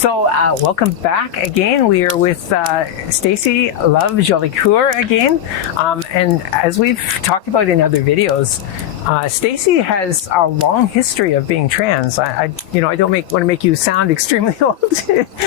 So welcome back again. We are with Stacey Love Jolicoeur again. And as we've talked about in other videos, Stacey has a long history of being trans. I don't want to make you sound extremely old,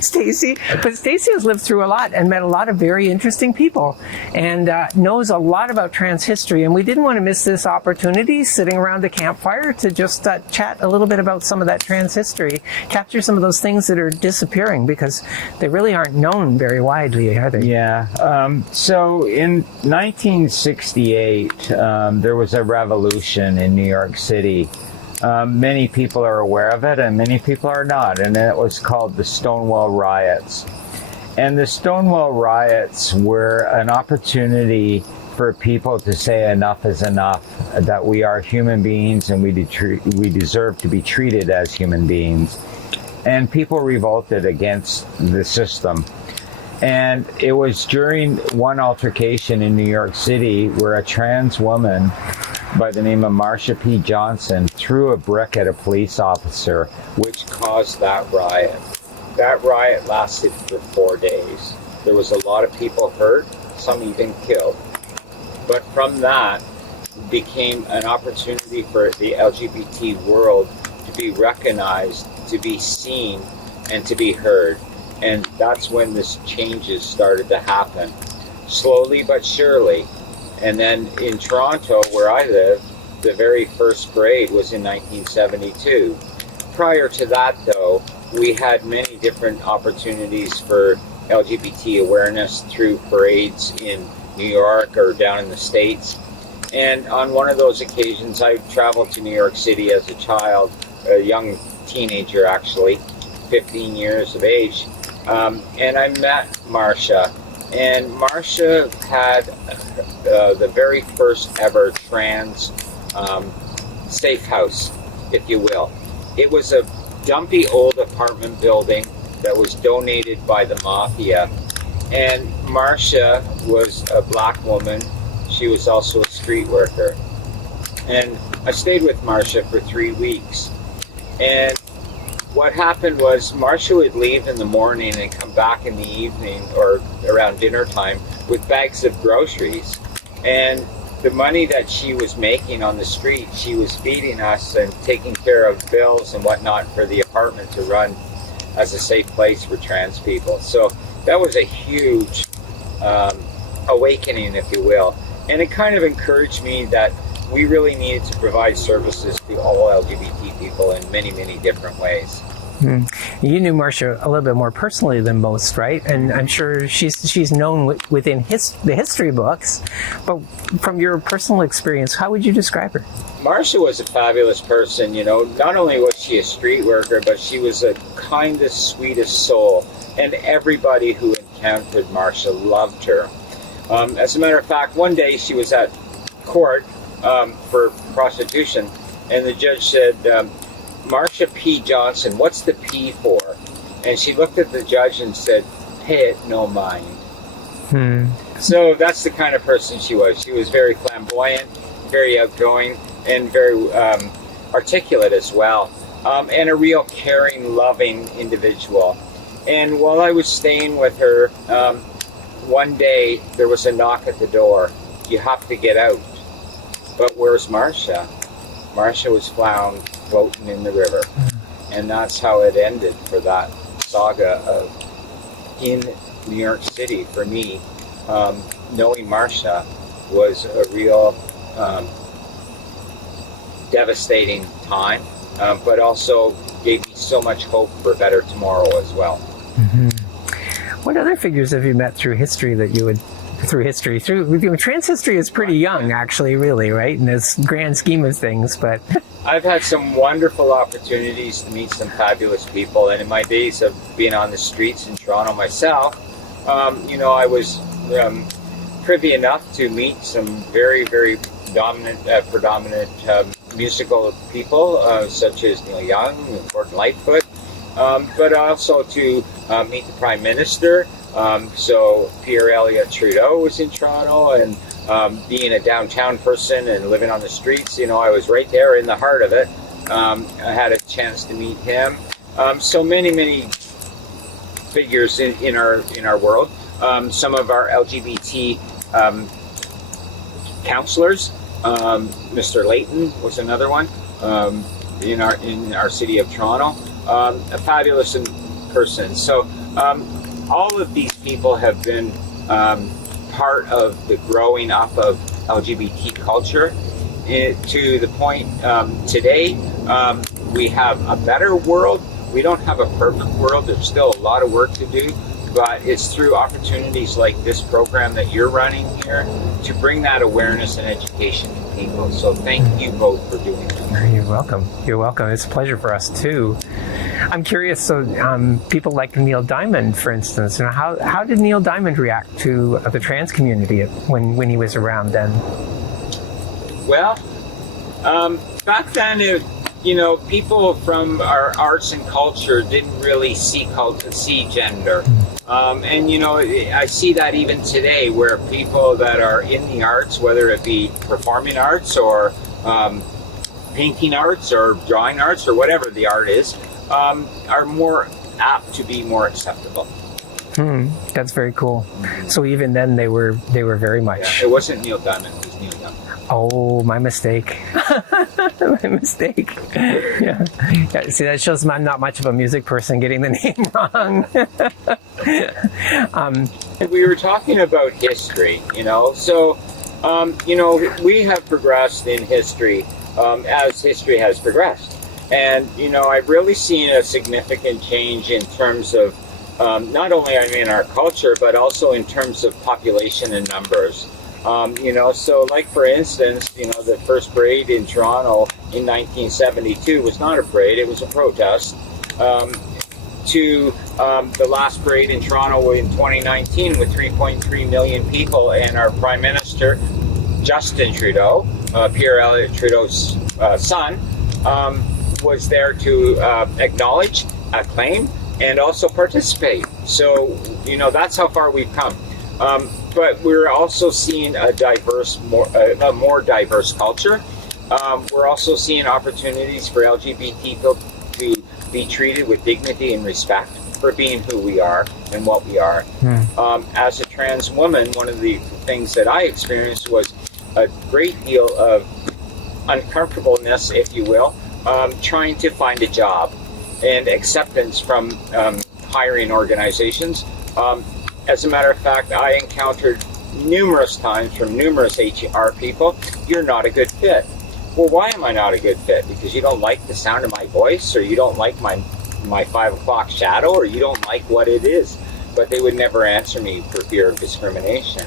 Stacey, but Stacey has lived through a lot and met a lot of very interesting people and knows a lot about trans history. And we didn't want to miss this opportunity sitting around a campfire to just chat a little bit about some of that trans history, capture some of those things that are disappearing because they really aren't known very widely, are they? Yeah. So in 1968, there was a revolution in New York City. Many people are aware of it and many people are not, and it was called the Stonewall Riots. And the Stonewall Riots were an opportunity for people to say enough is enough, that we are human beings and we deserve to be treated as human beings. And people revolted against the system. And it was during one altercation in New York City where a trans woman by the name of Marsha P. Johnson threw a brick at a police officer, which caused that riot. That riot lasted for 4 days. There was a lot of people hurt, some even killed. But from that became an opportunity for the LGBT world to be recognized, to be seen, and to be heard. And that's when this changes started to happen, slowly but surely. And then in Toronto, where I live, the very first parade was in 1972. Prior to that, though, we had many different opportunities for LGBT awareness through parades in New York or down in the States. And on one of those occasions, I traveled to New York City as a child, a young teenager actually, 15 years of age. And I met Marsha. And Marsha had the very first ever trans safe house, if you will. It was a dumpy old apartment building that was donated by the mafia. And Marsha was a black woman. She was also a street worker. And I stayed with Marsha for 3 weeks. And what happened was Marsha would leave in the morning and come back in the evening or around dinner time with bags of groceries. And the money that she was making on the street, she was feeding us and taking care of bills and whatnot for the apartment to run as a safe place for trans people. So that was a huge awakening, if you will. And it kind of encouraged me that we really needed to provide services to all LGBT people in many, many different ways. You knew Marsha a little bit more personally than most, right? And I'm sure she's known within the history books. But from your personal experience, how would you describe her? Marsha was a fabulous person. You know, not only was she a street worker, but she was the kindest, sweetest soul. And everybody who encountered Marsha loved her. As a matter of fact, one day she was at court for prostitution, and the judge said, Marsha P. Johnson, what's the P for? And she looked at the judge and said, pay it no mind. So that's the kind of person she was. She was very flamboyant, very outgoing, and very articulate as well, and a real caring, loving individual. And while I was staying with her, one day there was a knock at the door. You have to get out. But where's Marsha? Marsha was found floating in the river. And that's how it ended for that saga of in New York City. For me, knowing Marsha was a real devastating time, but also gave me so much hope for a better tomorrow as well. What other figures have you met through history that you would trans history is pretty young, actually, really, right, in this grand scheme of things, but I've had some wonderful opportunities to meet some fabulous people, and in my days of being on the streets in Toronto myself, I was privy enough to meet some very, very predominant musical people, such as Neil Young and Gordon Lightfoot, but also to meet the Prime Minister. So Pierre Elliott Trudeau was in Toronto, and being a downtown person and living on the streets, I was right there in the heart of it. I had a chance to meet him. So many figures in our world. Some of our LGBT counselors, Mr. Layton was another one in our city of Toronto, a fabulous person. So all of these people have been part of the growing up of LGBT culture to the point today we have a better world. We don't have a perfect world. There's still a lot of work to do, but it's through opportunities like this program that you're running here to bring that awareness and education to people. So thank you both for doing that. You're welcome. You're welcome. It's a pleasure for us too. I'm curious, so people like Neil Diamond, for instance, how did Neil Diamond react to the trans community when he was around then? Well, back then, people from our arts and culture didn't really see gender. And, I see that even today where people that are in the arts, whether it be performing arts or painting arts or drawing arts or whatever the art is, are more apt to be more acceptable. That's very cool. So even then they were very much. Yeah, it wasn't Neil Diamond, it was Neil Young. Oh, my mistake. My mistake. Yeah. See, that shows I'm not much of a music person getting the name wrong. We were talking about history, so, we have progressed in history as history has progressed. And, I've really seen a significant change in terms of not only in our culture, but also in terms of population and numbers. So like for instance, the first parade in Toronto in 1972 was not a parade, it was a protest. To the last parade in Toronto in 2019 with 3.3 million people, and our Prime Minister, Justin Trudeau, Pierre Elliott Trudeau's son, was there to acknowledge, acclaim, and also participate. So, that's how far we've come. But we're also seeing a more diverse culture. We're also seeing opportunities for LGBT people to be treated with dignity and respect for being who we are and what we are. As a trans woman, one of the things that I experienced was a great deal of uncomfortableness, if you will, trying to find a job and acceptance from hiring organizations. As a matter of fact, I encountered numerous times from numerous HR people, you're not a good fit. Well, why am I not a good fit? Because you don't like the sound of my voice, or you don't like my 5 o'clock shadow, or you don't like what it is. But they would never answer me for fear of discrimination.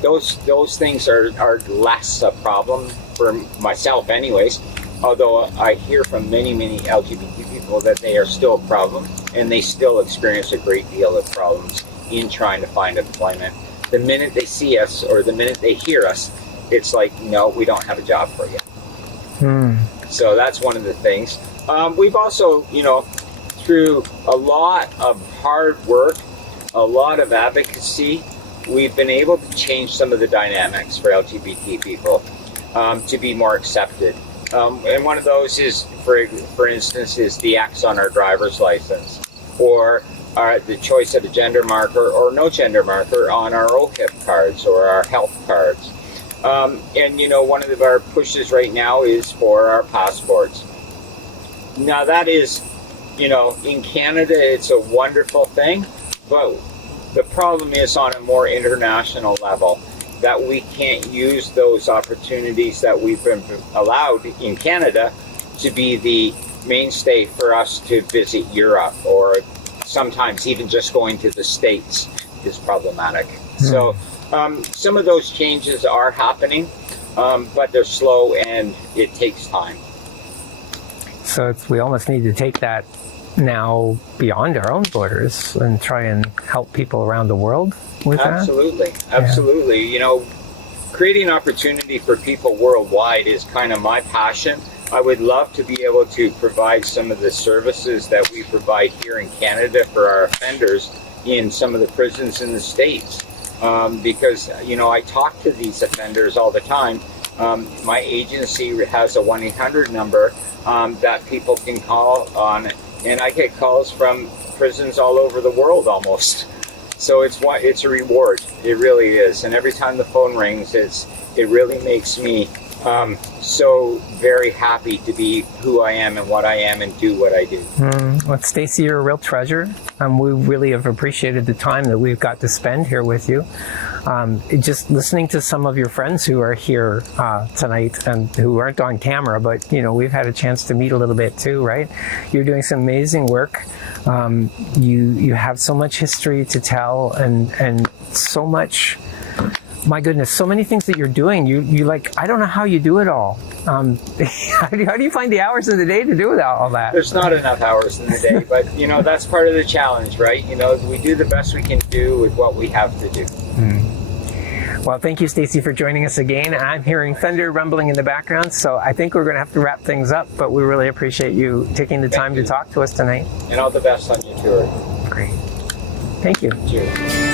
Those things are less a problem for myself anyways, although I hear from many LGBT people that they are still a problem, and they still experience a great deal of problems in trying to find employment. The minute they see us or the minute they hear us, it's like, no, we don't have a job for you. So that's one of the things. We've also, through a lot of hard work, a lot of advocacy, we've been able to change some of the dynamics for LGBT people to be more accepted. And one of those is, for instance, is the X on our driver's license, or the choice of a gender marker or no gender marker on our OHIP cards or our health cards. And one of our pushes right now is for our passports. Now that is, in Canada, it's a wonderful thing, but the problem is on a more international level, that we can't use those opportunities that we've been allowed in Canada to be the mainstay for us to visit Europe, or sometimes even just going to the States is problematic. So some of those changes are happening, but they're slow and it takes time. So we almost need to take that now beyond our own borders and try and help people around the world with Absolutely. Creating opportunity for people worldwide is kind of my passion. I would love to be able to provide some of the services that we provide here in Canada for our offenders in some of the prisons in the States. Because, I talk to these offenders all the time. My agency has a 1-800 number that people can call on, and I get calls from prisons all over the world almost. So it's a reward. It really is. And every time the phone rings, it really makes me so very happy to be who I am and what I am and do what I do. Well, Stacey, you're a real treasure. We really have appreciated the time that we've got to spend here with you. Just listening to some of your friends who are here tonight and who aren't on camera, but we've had a chance to meet a little bit too, right? You're doing some amazing work. You have so much history to tell and so much. My goodness, so many things that you're doing. You like, I don't know how you do it all. How do you find the hours in the day to do all that? There's not enough hours in the day, but that's part of the challenge, right? We do the best we can do with what we have to do. Well, thank you, Stacey, for joining us again. I'm hearing thunder rumbling in the background, so I think we're going to have to wrap things up, but we really appreciate you taking the time to talk to us tonight. And all the best on your tour. Great. Thank you. Cheers.